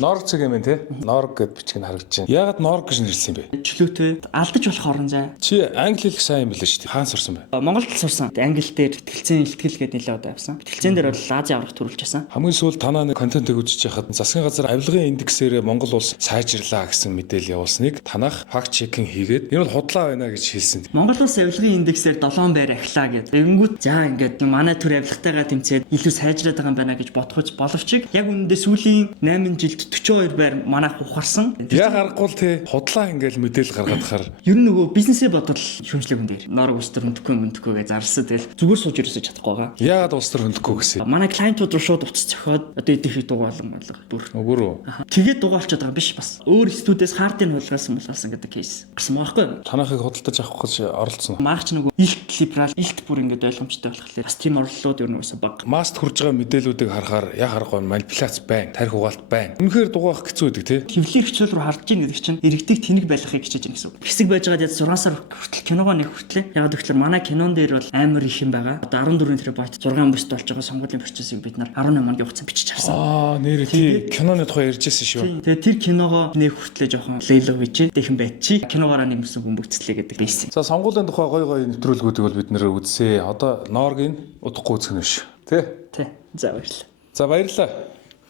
Норг цаг юм те. Норг гэд бичиг нь харагдаж байна. Яагаад норг гэж нэрлсэн юм бэ? Чөлөөтэй алдаж болох орон зай. Чи англи хэл сайн юм билээ шүү дээ. Хаан сурсан бай. Монголд сурсан. Англи дээр ихтгэлцэн ихтгэл гэдэг нэлээд удаа явсан. Ихтгэлцэн дээр бол Азийн аврах төрүүлж байсан. Хамгийн сүүлд танаа нэг контентыг үзэж яхад засгийн газар авилгын индексээр Монгол улс сайжирлаа гэсэн мэдээлэл явуулсныг танах факт чекинг хийгээд энэ бол худлаа байна гэж хэлсэн. Монгол улс авилгын индексээр 7 байр ахлаа гэдэг. Тэгэнгүүт за ингээд манай төр авилгатайгаа тэмцээд илүү сайжраад байгаа юм байна гэж бодохож боловч яг үүндээ сүүлийн 8 жилд 42 байр манайх ухарсан. Яг аргагүй л те худлаа ингээл мэдээлэл гаргаад хахаар ер нь нөгөө бизнесээ бодвол шүмжлэг хүн дээр норог ус төр хөндөхгүй гэж зарласан. Тэгэл зүгээр сууж ерөөсөж чадахгүй байгаа. яагаад улс төр хөндөхгүй гэсэн. Манай клиентууд руу шууд утас зөхиод одоо идэх их дугаалan болго бүр. Өөр үү? Тэгээд дугаалчаад байгаа биш бас. Өөр студиэс хаардыг хулгайлсан гэдэг кейс. Гарсан байхгүй юу? Танахыг худалдаж авах гэж оролцсон. Маагч нөгөө илт либерал илт бүр ингээд ойлгомжтой болохоор бас тийм орлолууд ер нь өсө баг. Маст хурж байгаа мэдээллүүдийг харахаар яг харахгүй манипуляц байна, тарих угаалт байна. Үнэхээр дугаах хэцүү байдаг те. Хэвлэлийн хичээл рүү харж ийн гэдэг чинь иргэдийг тэнэг байлгахыг хичээж байгаа гэсэн үг. Хэсэг байж байгаа яаж 6 сар хүртэл киногоо нэг хүртлээ. Яг гэвэл манай кинон дээр бол амар их юм байгаа. Одоо 14 тэрбайт 6 бүст болж байгаа сонгуулийн процессыг бид нар 18 хоногийн хугацаанд бичиж авсан. Нэрээ тий киноны тухай ярьжсэн шүү. Тэгээ тэр киногоо нэг хүртлээ жоохон лейло гэж дэхэн байчи. Киногоороо нэмсэн хүмүүцлээ гэдэг байсан. За сонгуулийн тухай гой нэвтрүүлгүүдийг бол бид нэр үзье. Одоо Норгийн удахгүй үзэх нь биш. Тэ? Тэ. За баярлалаа. За баярлалаа.